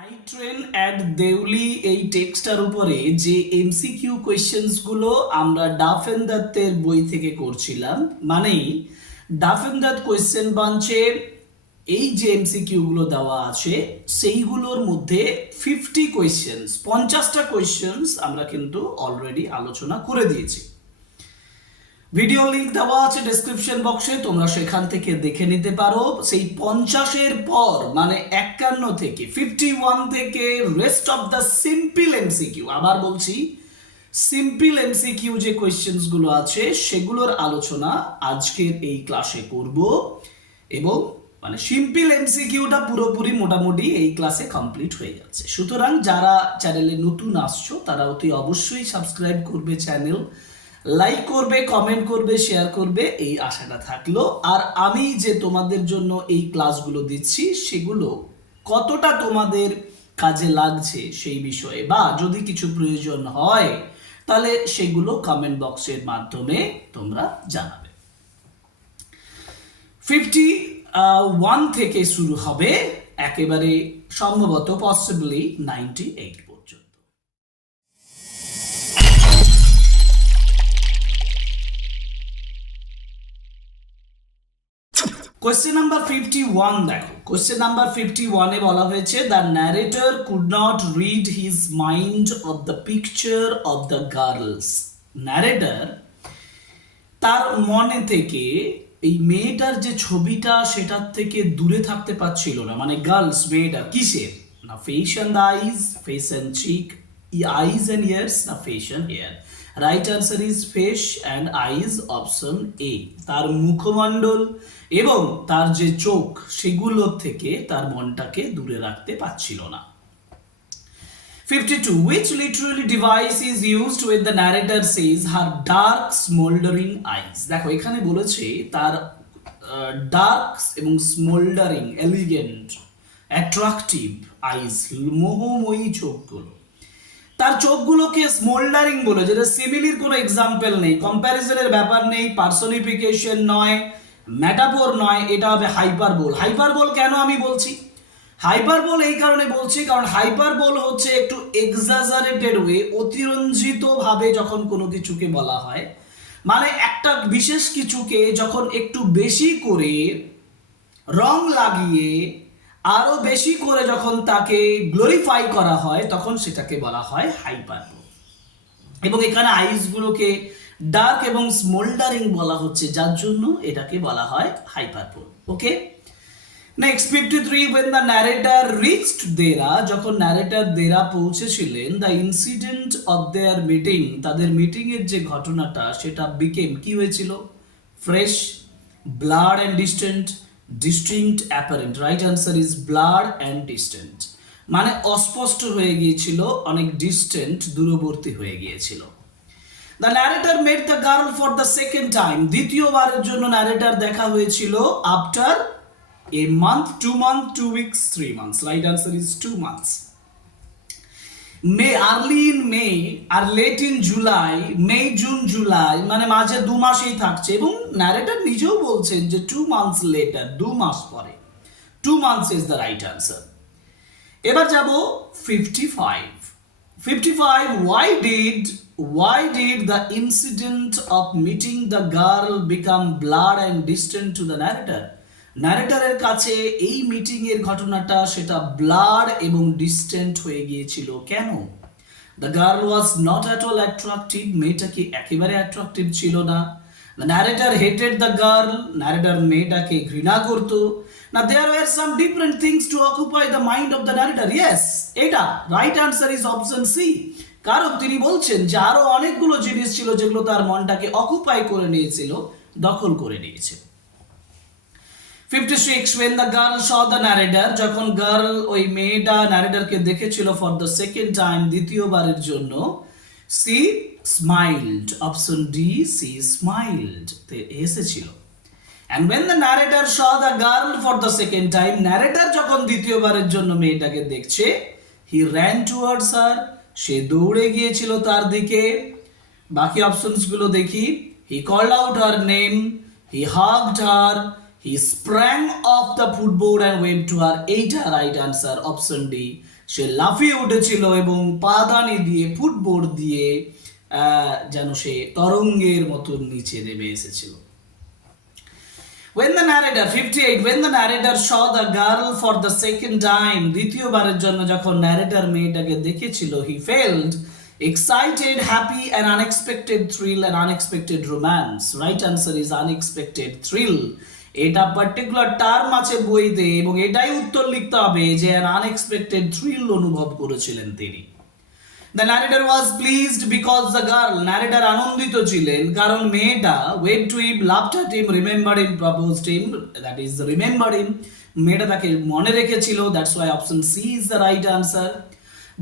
Night train at Deuli এই টেক্সটার উপরে যে এমসিকিউ কোয়েশ্চেন্স গুলো আমরা ডাফেন দত্তের বই থেকে করছিলাম, মানে ডাফেন দত্ত কোয়েশ্চেন বাঞ্চে এই যে এমসিকিউ গুলো দেওয়া আছে সেইগুলোর মধ্যে 50টা কোয়েশ্চেন্স আমরা কিন্তু অলরেডি আলোচনা করে দিয়েছি। ভিডিও লিংক দেওয়া আছে ডেসক্রিপশন বক্সে, তোমরা সেখান থেকে দেখে নিতে পারো। সেই 50-এর পর মানে 51 থেকে 51 থেকে rest of the simple MCQ, আবার বলছি সিম্পল এমসিকিউ যে কোয়েশ্চেন্স গুলো আছে সেগুলোর আলোচনা আজকের এই ক্লাসে করব এবং মানে সিম্পল এমসিকিউটা পুরোপুরি মোটামুটি এই ক্লাসে কমপ্লিট হয়ে যাচ্ছে। সুতরাং যারা চ্যানেলে নতুন আসছো তারা অতি অবশ্যই সাবস্ক্রাইব করবে, চ্যানেল লাইক করবে, কমেন্ট করবে, শেয়ার করবে, এই আশাটা থাকলো। আর আমি যে তোমাদের জন্য এই ক্লাসগুলো দিচ্ছি সেগুলো কতটা তোমাদের কাজে লাগছে সেই বিষয়ে বা যদি কিছু প্রয়োজন হয় তাহলে সেগুলো কমেন্ট বক্সের মাধ্যমে তোমরা জানাবে। 51 থেকে শুরু হবে একেবারে সম্ভবত পসিবলি 98 পর্যন্ত। কোয়েশ্চেন নাম্বার 51 দেখো, কোয়েশ্চেন নাম্বার 51 এ বলা হয়েছে the narrator could not read his mind of the picture of the girls. Narrator তার মনে থেকে এই মেয়েটার যে ছবিটা সেটার থেকে দূরে থাকতে পারছিল না, মানে গার্লস মেয়েটা কিসের না face and eyes, face and cheek, eyes and ears না face and hair. Right answer is face and eyes, option A. তার মুখমণ্ডল এবং তার যে চোখ সেগুলোর থেকে তার মনটাকে দূরে রাখতে পারছিল না। 52. Which literary device is used when the narrator says her dark smoldering eyes? দেখো এখানে বলেছে তার ডার্ক এবং স্মোল্ডারিং, এলিগেন্ট, অ্যাট্রাকটিভ আইজ, মোহময়ী চোখগুলো। তার চোখগুলোকে স্মোল্ডারিং বলে, যেটা সিমিলির কোনো এক্সাম্পল নেই, কম্প্যারিজনের ব্যাপার নেই, পার্সোনিফিকেশন নয়, মেটাফোর নয়, এটা হবে হাইপারবোল। হাইপারবোল কেন আমি বলছি? হাইপারবোল এই কারণে বলছি কারণ হাইপারবোল হচ্ছে একটু এক্সাজারেটেড ওয়ে, অতিরঞ্জিত ভাবে যখন কোনো কিছুকে বলা হয়, মানে একটা বিশেষ কিছুকে যখন একটু বেশি করে রং লাগিয়ে আরো বেশি করে যখন তাকে গ্লোরিফাই করা হয় তখন সেটাকে বলা হয় হাইপারবোল। এবং এখানে আইসগুলোকে ডার্ক এবং স্মোল্ডারিং বলা হচ্ছে, যার জন্য এটাকে বলা হয় hyperbole. Okay, next 53. when the narrator reached Dera, যখন ন্যারেটর দেরা পৌঁছেছিলেন, the incident of their meeting, তাদের মিটিং এর যে ঘটনাটা সেটা became কি হয়েছিল? fresh, blurred and distant, distinct, apparent. right answer is blurred and distant, মানে অস্পষ্ট হয়ে গিয়েছিল, অনেক ডিস্টেন্ট, দূরবর্তী হয়ে গিয়েছিল। The narrator met the girl for the second time, দ্বিতীয়বারের জন্য ন্যারেটর দেখা হয়েছিল after a month, 2 months, 2 weeks, 3 months. Right answer is 2 months. May, early in May R late in July, May, June, July, মানে মাঝে 2 মাসই থাকছে এবং narrator নিজেও বলছেন যে 2 months later, 2 মাস পরে। 2 months is the right answer. এবার যাব 55. 55. Why did the incident of meeting the girl become blurred and distant to the narrator? ন্যারেটরের কাছে এই মিটিং এর ঘটনাটা সেটা ব্লার এবং ডিস্টেন্ট হয়ে গিয়েছিল কেন? The girl was not at all attractive, মেয়েটা কি একেবারে অ্যাট্রাকটিভ ছিল না? The narrator hated the girl, narrator মেয়েটাকে ঘৃণা করতো না। There were some different things to occupy the mind of the narrator. Yes, এটা right answer is option C. কারণ তিনি বলছেন যে আরো অনেকগুলো জিনিস ছিল যেগুলো তার মনটাকে অকুপাই করে নিয়েছিল, দখল করে নিয়েছে। 56. when the girl saw the narrator, যখন গার্ল ওই মেয়েটা ন্যারেটরকে দেখেছিল ফর দ্য সেকেন্ড টাইম, দ্বিতীয়বারের জন্য, she smiled, option D, she smiled, হেসেছিল। and when the narrator saw the girl for the second time, narrator যখন দ্বিতীয়বারের জন্য মেয়েটাকে দেখছে, he ran towards her, সে দৌড়ে গিয়েছিল তার দিকে। বাকি অপশনস গুলো দেখি, he called out her name, he hugged her, He sprang off the footboard and went to her. এইটা রাইট আনসার, অপশন ডি। সে লাফিয়ে উঠেছিল এবং পাদানি দিয়ে, ফুটবোর্ড দিয়ে যেন সে তরঙ্গের মতো নিচে নেমে এসেছিল। When the narrator 58 when the narrator saw the girl for the second time, দ্বিতীয়বারের জন্য যখন ন্যারেটর মেয়েটাকে দেখেছিল, he felt excited, happy, and unexpected thrill and unexpected romance. Right answer is unexpected thrill. এটা পার্টিকুলার টার্ম আছে বইতে এবং এটাই উত্তর লিখতে হবে যে an unexpected thrill অনুভব করেছিলেন তিনি। The narrator was pleased because the girl, narrator আনন্দিত ছিলেন কারণ মেয়েটা waved to him, laughed at him, remembered him, proposed him, that is remembered him, মেয়েটা তাকে মনে রেখেছিল, that's why option C is the right answer.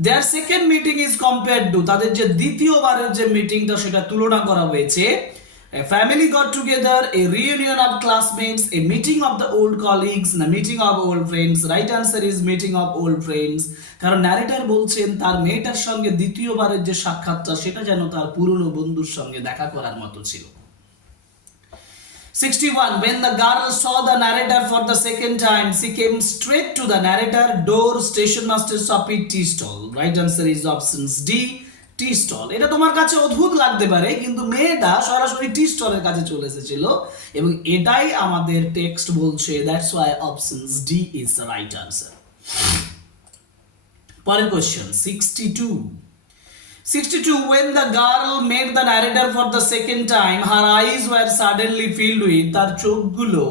Their second meeting is compared to, তাদের যে দ্বিতীয়বারের যে মিটিংটা সেটা তুলনা করা হয়েছে, a family got together, a reunion of classmates, a meeting of the old colleagues, a meeting of old friends. Right answer is meeting of old friends. কারণ ন্যারেটর বলছেন তার মেয়েটার সঙ্গে দ্বিতীয়বারের যে সাক্ষাৎটা সেটা যেন তার পুরনো বন্ধুর সঙ্গে দেখা করার মতো ছিল। 61 when the girl saw the narrator for the second time, she came straight to the narrator door, station master shop, tea stall. Right answer is options D, tea stall. এটা তোমার কাছে অদ্ভুত লাগতে পারে কিন্তু মেয়েটা সরাসরি টি স্টলের কাছে চলে এসেছিল এবং এটাই আমাদের টেক্সট বলছে, that's why options D is the right answer. পরের question 62 when the girl met the narrator for the second time, her eyes were suddenly filled with, তার চোখগুলো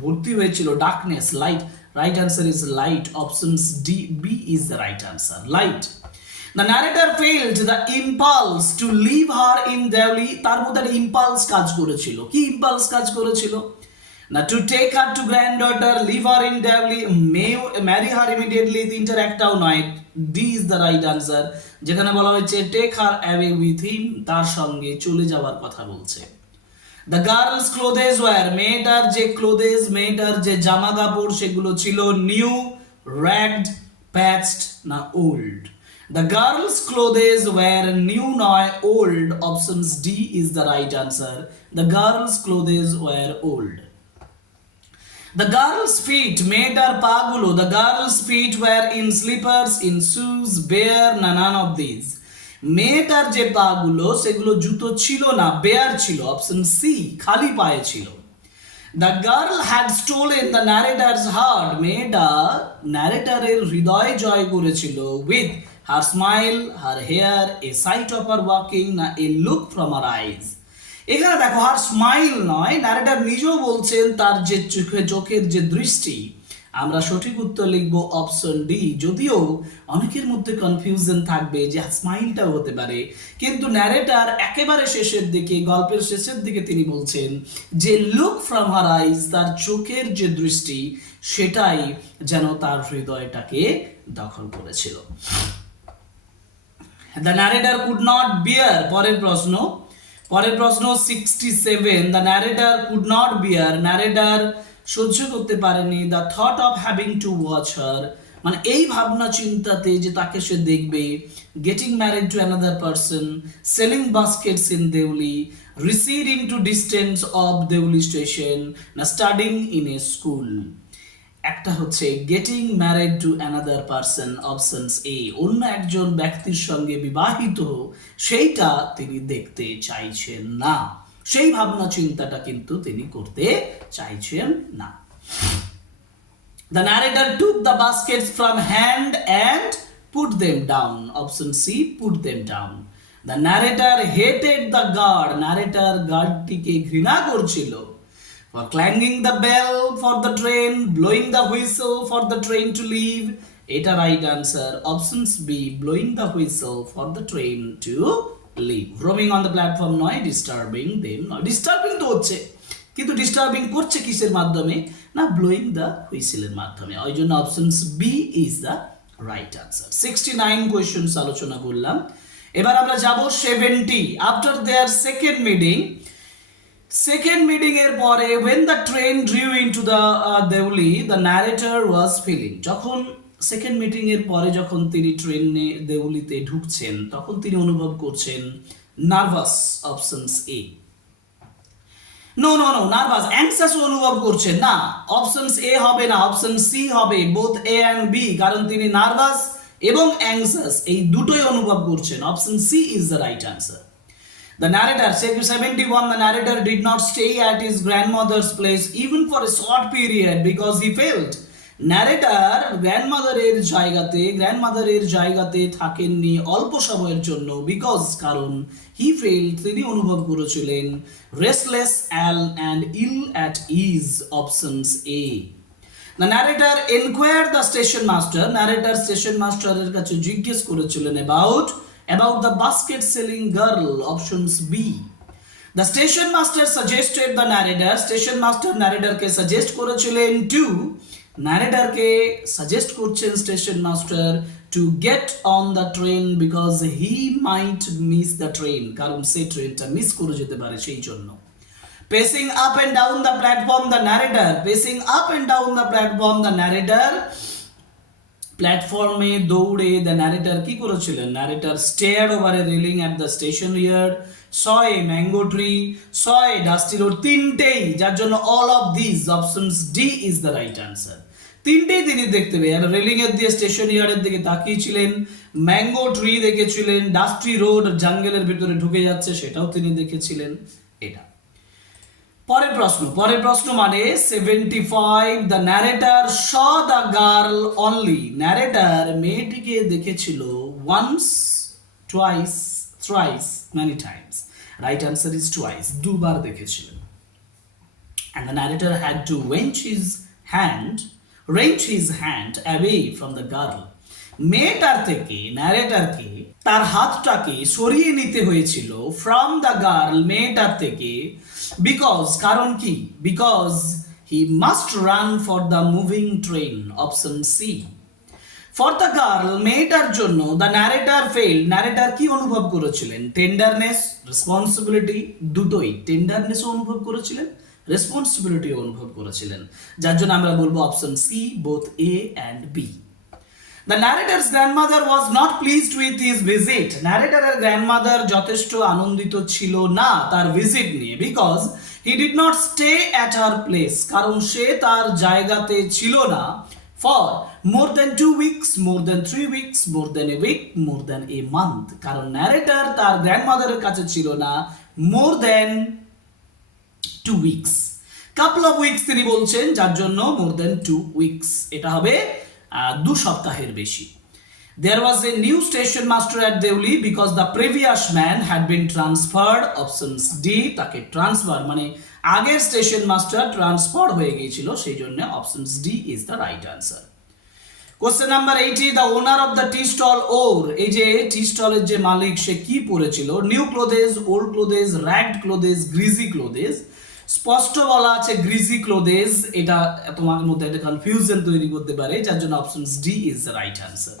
ভর্তি হয়েছিল darkness, light. Right answer is light, options D, B is the right answer, light. The narrator felt the impulse to leave her in Delhi, তার মধ্যে একটা impulse কাজ করেছিল। কি ইম্পালস কাজ করেছিল? না, to take her to granddaughter, leave her in Delhi, marry her immediately, তিনটার একটাও নয়, D is the right answer, যেখানে বলা হয়েছে take her away with him, তার সঙ্গে চলে যাওয়ার কথা বলছে। The girl's clothes were, মেয়েটার যে ক্লোথেস, মেয়েটার যে জামা কাপড় সেগুলো ছিল নিউ, ragged, patched না old। The girl's clothes were new নয় old, options D is the right answer. The girl's clothes were old. The girl's feet, মেয়েটার পাগুলো, the girl's feet were in slippers, in shoes, bare না none of these. মেয়েটার যে পাগুলো সেগুলো জুতো ছিল না, bare ছিল, অপশন সি খালি পায়ে ছিল। The girl had stolen the narrator's heart, মেয়েটা ন্যারেটরের হৃদয় জয় করেছিল with her smile, her hair, a sight of her walking, না a look from her eyes। এখানে দেখো হার স্মাইল নয়, ন্যারেটর নিজেও বলছেন তার যে চোখের যে দৃষ্টি। আমরা সঠিক উত্তর লিখব অপশন ডি, যদিও অনেকের মধ্যে কনফিউশন থাকবে যে স্মাইলটাও হতে পারে, কিন্তু ন্যারেটর একেবারে শেষের দিকে, গল্পের শেষের দিকে তিনি বলছেন যে লুক ফ্রম হার আইজ, তার চোখের যে দৃষ্টি সেটাই যেন তার হৃদয়টাকে দখল করেছিল। The narrator could not bear, পরের প্রশ্ন 67 the narrator could not bear, narrator সহ্য করতে পারেনি the thought of having to watch her, মানে এই ভাবনা চিন্তাতে যে তাকে সে দেখবে, getting married to another person, selling baskets in Deoli, receding to distance of Deoli station, না studying in a school। একটা হচ্ছে getting married to another person, options A, অন্য একজন ব্যক্তির সঙ্গে বিবাহিত, সেইটা তিনি দেখতে চাইছেন না, সেই ভাবনা চিন্তাটা কিন্তু তিনি করতে চাইছেন না। The narrator took the baskets from hand and put them down, option C, put them down। The narrator hated the guard, narrator গার্ডটিকে ঘৃণা করছিল, for clanging the bell for the train, blowing the whistle for the train to leave, এটা right answer, options B, blowing the whistle for the train to leave। roaming on the platform নয়, disturbing them নয়, disturbing তো হচ্ছে কিন্তু disturbing করছে কিসের মাধ্যমে, না ব্লোয়িং দ্য হুইসেলের মাধ্যমে, ওই জন্য options B is the right answer. 69 questions আলোচনা করলাম, এবার আমরা যাব 70 আফটার দেয়ার সেকেন্ড মিটিং এর পরে when the train drew into the Deoli, the narrator was feeling, যখন সেকেন্ড মিটিং এর পরে যখন তিনি ট্রেনে দেউলিতে ঢুকছেন তখন তিনি অনুভব করছেন nervous, options A. No nervous anxious অনুভব করছেন না, অপশনস এ হবে না, অপশন সি হবে, বোথ এ অ্যান্ড বি, কারণ তিনি নার্ভাস এবং অ্যাংসাস এই দুটোই অনুভব করছেন। Option C is the right answer. The narrator, 71, the narrator did not stay at his grandmother's place even for a short period because he failed. Narrator গ্র্যান্ডমাদারের জায়গাতে থাকেননি অল্প সময়ের জন্য, বিকজ কারণ হি ফেল্ড তিনি অনুভব করেছিলেন restless and ill at ease, options A. The narrator enquire the station master, narrator station মাস্টারের কাছে জিজ্ঞেস করেছিলেন about the basket selling girl, options B. The station master suggested the narrator, station master narrator K suggest করেছিলেন to, narrator K suggest করছেন station master to get on the train because he might miss the train, কারণ সে ট্রেনটা miss করে যেতে পারে সেই জন্য। Pacing up and down the platform, the narrator, pacing up and down the platform, the narrator প্ল্যাটফর্মে দৌড়ে দ্য ন্যারেটার কি করেছিলেন, narrator stair over a railing at the station yard, saw a mango tree, saw A dusty road, তিনটেই, যার জন্য all of this, options D is the right answer. তিনটেই তিনি দেখতে পেয়ে রেলিং এর দিয়ে স্টেশন ইয়ার্ডের দিকে তাকিয়েছিলেন, ম্যাঙ্গো ট্রি দেখেছিলেন, ডাস্টি রোড জঙ্গলের ভিতরে ঢুকে যাচ্ছে সেটাও তিনি দেখেছিলেন। এটা পরের প্রশ্ন মানে 75, the narrator saw the girl only, narrator মেয়েটিকে দেখেছিল once, twice, thrice, many times, right answer is twice, দুবার দেখেছিলেন। And the narrator had to wrench his hand away from the girl, মেয়েটার থেকে ন্যারেটারকে তার হাতটাকে সরিয়ে নিতে হয়েছিল ফ্রম দ্য গার্ল, মেয়েটার থেকে, বিকজ কারণ কি, because he must run for the moving train, option C. For the girl মেয়েটার জন্য দ্য ন্যারেটার ফেইল, ন্যারেটার কি অনুভব করেছিলেন, টেন্ডারনেস, রেসপন্সিবিলিটি, দুটোই, টেন্ডারনেসও অনুভব করেছিলেন, রেসপন্সিবিলিটিও অনুভব করেছিলেন, যার জন্য আমরা বলবো option C, both A and B. The narrator's grandmother was not pleased with his visit. Narrator's grandmother যথেষ্ট আনন্দিত ছিল না তার ভিজিট নিয়ে, because he did not stay at her place, কারণ সে তার জায়গাতে ছিল না for more than 2 weeks, more than 3 weeks, more than a week, more than a month, কারণ narrator তার গ্র্যান্ডমাদারের কাছে ছিল না more than 2 weeks, couple of weeks তিনি বলছেন, যার জন্য more than 2 weeks, এটা হবে 2 সপ্তাহের বেশি। There was a new station master at Deoli because the previous man had been transferred, options D, তাকে ট্রান্সফার মানে আগের স্টেশন মাস্টার ট্রান্সফার হয়ে গিয়েছিল, সেই জন্য options D is the right answer. Question number 80, the owner of the tea stall or, এই যে tea স্টলের যে মালিক সে কি পরেছিল, new clothes, old clothes, ragged clothes, greasy clothes, স্পষ্ট বলা আছে গ্রিজি ক্লোথেস, এটা তোমার মধ্যে একটা কনফিউশন তৈরি করতে পারে, যার জন্য options D is the right answer.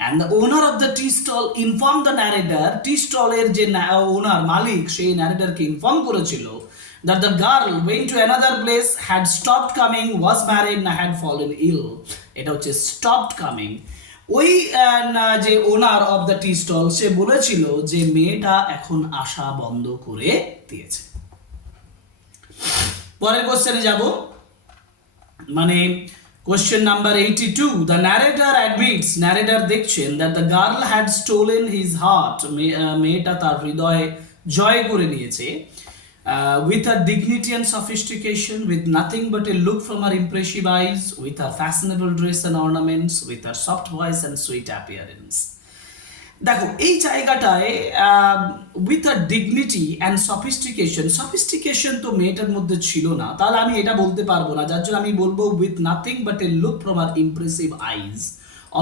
And the owner of the tea stall inform the narrator, tea স্টলের যে ওনার মালিক সেই ন্যারেটারকে ইনফর্ম করেছিল that the girl went to another place, had stopped coming, was married and had fallen ill, এটা হচ্ছে stopped coming। ওই যে owner of the tea stall সে বলেছিল যে মেয়েটা এখন আসা বন্ধ করে দিয়েছে। পরের কোশ্চেনে যাব, মানে question number 82, the narrator admits, narrator দেখছেন that the girl had stolen his heart, মেয়েটা তার হৃদয় জয় করে নিয়েছে, with her dignity and sophistication, with nothing but a look from her impressive eyes, with her fashionable dress and ornaments, with her soft voice and sweet appearance। দেখো এই জায়গাটায় with a dignity and sophistication তো মেয়েটার মধ্যে ছিল না, তাহলে আমি এটা বলতে পারবো না, যার জন্য আমি বলবো with nothing but a look from her impressive eyes,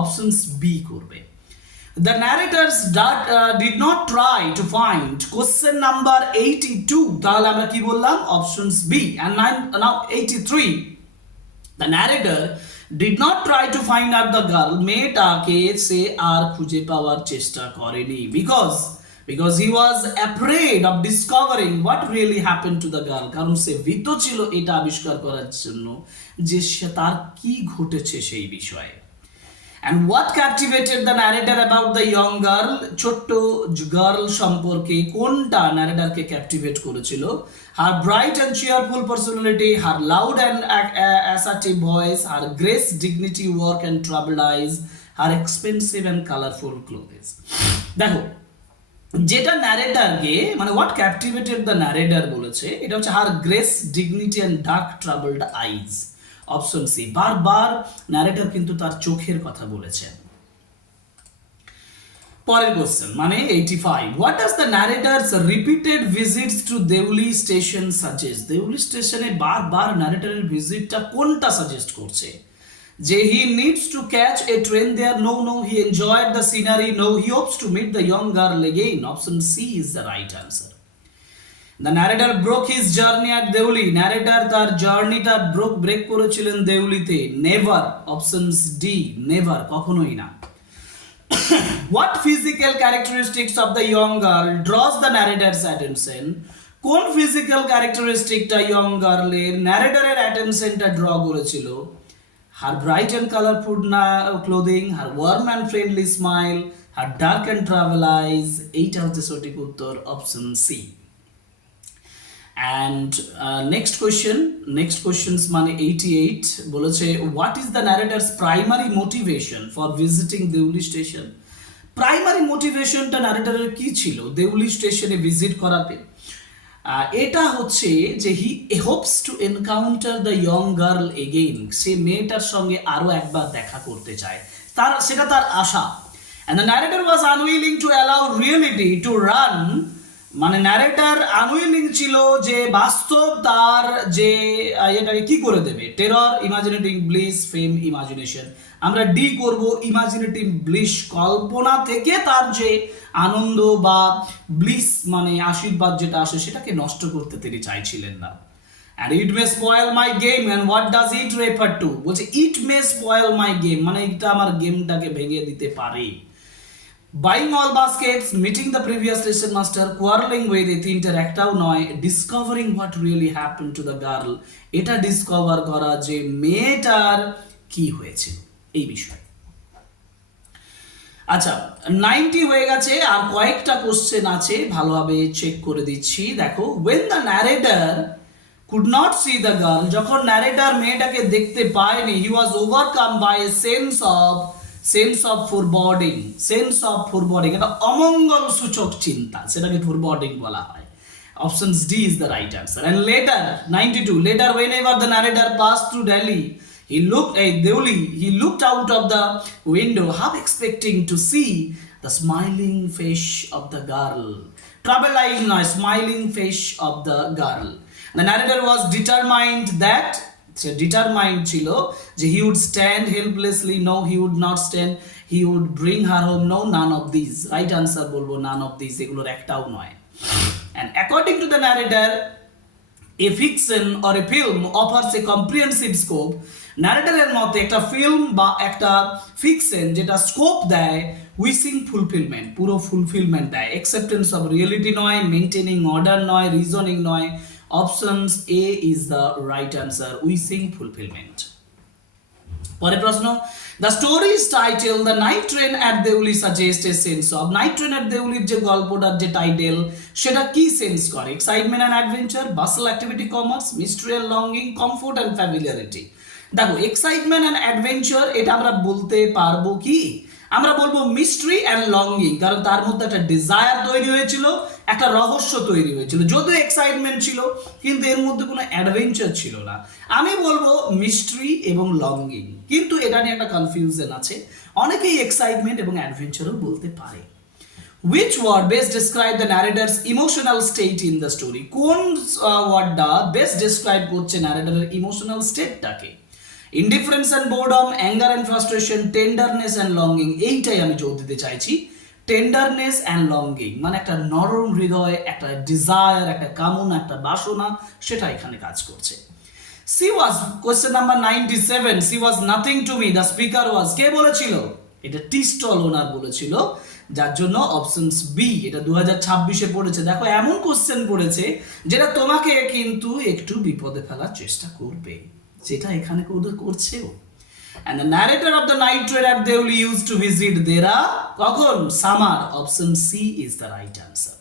options B করবে। The narrators did not try to find, question number 82, তাহলে আমরা কি বললাম, options B. and now 83, the narrator did not try to find out the girl, মেয়েটাকে সে আর খুঁজে পাওয়ার চেষ্টা করেনি, because he was afraid of discovering what really happened to the girl, কারণ সে ভীত ছিল এটা আবিষ্কার করার জন্য যে তার কি ঘটেছে সেই বিষয়ে। And what captivated the narrator about the young girl? ছোট্ট গার্ল সম্পর্কে কোনটা ন্যারেটরকে ক্যাপটিভেট করেছিল? Her bright and cheerful personality, her loud and assertive voice, her grace, dignity, work and troubled eyes, her expensive and colorful clothes. দেখো, যেটা ন্যারেটরকে মানে what ক্যাপটিভেটেড the narrator বলেছে, এটা হচ্ছে her grace, dignity and dark troubled eyes. Option C. বারবার narrator কিন্তু তার চোখের কথা বলেছেন। পরের কোশ্চেন মানে 85, what does the narrator's repeated visits to Deoli station suggest? Deoli স্টেশনে বারবার ন্যারেটরের ভিজিটটা কোনটা সাজেস্ট করছে? যে he needs to catch a train there, no he enjoyed the scenery, no he hopes to meet the young girl again. Option C is the right answer. The narrator broke his journey at Deuli. Narrator তার জার্নিটা break করেছিলেন দেউলিতে। Never. Options D, never, কখনোই না। What physical characteristics of the young girl draws the narrator's attention? কোন physical ক্যারেক্টারিস্টিকটা young গার্লের ন্যারেটরের অ্যাটেনশনটা draw করেছিল? Her bright and colorful clothing, her warm and friendly smile, her dark and travel eyes. এইটা হচ্ছে সঠিক উত্তর, option C. And next questions মানে 88 বলেছে what is the narrator's primary motivation for visiting Deoli station? Primary মোটিভেশনটা ন্যারেটরের কি ছিল দেউলি স্টেশনে ভিজিট করাতে? এটা হচ্ছে যে he hopes to encounter the young girl again, সে মেয়েটার সঙ্গে আরো একবার দেখা করতে চায়, সেটা তার আশা। And the narrator was unwilling to allow reality to run, মানে ন্যারেটর আনউইলিং ছিল যে বাস্তব তার যে এটাকে কি করে দেবে, টেরর, ইমাজিনেটিং ব্লিস, ফেম, ইমাজিনেশন। আমরা ডি করব, ইমাজিনেটিভ ব্লিস, কল্পনা থেকে তার যে আনন্দ বা ব্লিস মানে আশীর্বাদ যেটা আসে সেটাকে নষ্ট করতে তিনি চাইছিলেন না। And it may spoil my game, and what does it refer to? বলছে it may spoil my game, মানে এটা আমার গেমটাকে ভেঙে দিতে পারে। Buying all baskets, meeting the previous station master, quarreling with it, তিনটার একটাও নয়। Discovering what really happened to the girl, এটা ডিসকভার করা যে মেয়েটার কি হয়েছে এই বিষয়। আচ্ছা 90 হয়ে গেছে, আর কয়েকটা কোশ্চেন আছে, ভালোভাবে চেক করে দিচ্ছি। দেখো, when the narrator could not see the girl, যখন ন্যারেটর মেয়েটাকে দেখতে পায়নি, he was overcome by a sense of foreboding, এটা অমঙ্গল সূচক চিন্তা, সেটাকে foreboding বলা হয়। Options D is the right answer. And later 92, later whenever the narrator passed through Delhi, he looked out of the window, half expecting to see the smiling face of the girl. Troubled eyes, no, smiling face of the girl. The narrator was determined ছিল যে he would stand helplessly, no he would not stand, he would bring her home, no none of these. Right answer বলবো none of these, এগুলোর একটাও নয়। And according to the narrator, a fiction or a film offers a comprehensive scope. ন্যারেটরের মতে একটা film বা একটা fiction যেটা scope দেয় উইসিং ফুলফিলমেন্ট, পুরো ফুলফিলমেন্ট দেয়, অ্যাকসেপ্টেন্স অফ রিয়েলিটি নয়, মেইনটেনিং অর্ডার নয়, রিজনিং নয়। Options A is the right answer, wishing fulfilment. পরের প্রশ্ন, the story is title the night train at Deoli suggest a sense of. Night train at দেউলির যে গল্পটার যে টাইটেল সেটা কি সেন্স করে? Excitement and adventure, bustle activity, commerce, mystery and longing, comfort and familiarity. দেখো, এক্সাইটমেন্ট অ্যান্ড অ্যাডভেঞ্চার এটা আমরা বলতে পারবো কি? আমরা বলবো মিস্ট্রি অ্যান্ড লঙ্গিং, কারণ তার মধ্যে একটা ডিজায়ার তৈরি হয়েছিল, একটা রহস্য তৈরি হয়েছিল। যদিও এক্সাইটমেন্ট ছিল কিন্তু এর মধ্যে কোনো অ্যাডভেঞ্চার ছিল না। আমি বলবো মিস্ট্রি এবং লঙ্গিং, কিন্তু এটা নিয়ে একটা কনফিউশন আছে, অনেকেই এক্সাইটমেন্ট এবং অ্যাডভেঞ্চারও বলতে পারে। Which word best describe the narrator's emotional state in the story? কোন ওয়ার্ডটা বেস্ট ডেসক্রাইব করছে ন্যারেটরের ইমোশনাল স্টেটটাকে? Indifference and boredom, anger and frustration, tenderness and longing, এইটাই আমি জোর দিতে চাইছি। টেন্ডারনেস অ্যান্ড লঙ্গিং মানে একটা নরম হৃদয়, একটা ডিজায়ার, একটা কামনা, একটা বাসনা, সেটা এখানে কাজ করছে। She was, question number 97, she was nothing to me, the speaker was, কে বলেছিল? এটা টি স্টল ওনার বলেছিল, যার জন্য অপশনস বি, এটা 2026-এ পড়েছে। দেখো, এমন কোশ্চেন পড়েছে যেটা তোমাকে কিন্তু একটু বিপদে ফেলার চেষ্টা করবে, যেটা এখানে করছেও। and the narrator of the night train at Deoli used to visit Dera কখন summer option C is the right answer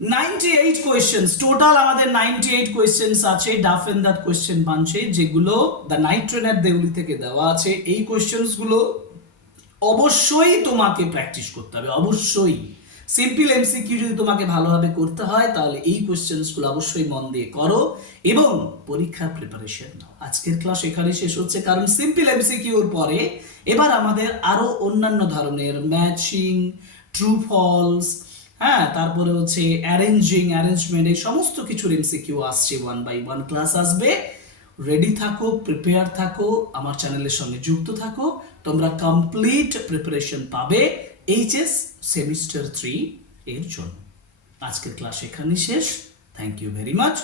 98 questions total আমাদের 98 questions আছে ডাফ এন্ড দ্যাট কোশ্চেন বাঞ্চে যেগুলো দ্য নাইট ট্রেন এট দেউলি থেকে দেওয়া আছে এই কোশ্চেনস গুলো অবশ্যই তোমাকে প্র্যাকটিস করতে হবে অবশ্যই সিম্পল এমসিকিউ যদি তোমাকে ভালোভাবে করতে হয় তাহলে এই কোশ্চেনসগুলো অবশ্যই মন দিয়ে করো এবং পরীক্ষার প্রিপারেশন নাও আজকের ক্লাস এখানেই শেষ হচ্ছে কারণ সিম্পল এমসিকিউর পরে এবার আমাদের আরো অন্যান্য ধরনের ম্যাচিং ট্রু ফলস হ্যাঁ তারপরে হচ্ছে অ্যারেঞ্জমেন্ট এই সমস্ত কিছুর এমসিকিউ আসছে 1 বাই 1 ক্লাস আসবে রেডি থাকো প্রিপেয়ার থাকো আমার চ্যানেলের সঙ্গে যুক্ত থাকো তোমরা কমপ্লিট প্রিপারেশন পাবে এইচএস সেমিস্টার 3 এর জন্য আজকের ক্লাস এখানেই শেষ থ্যাংক ইউ ভেরি মাচ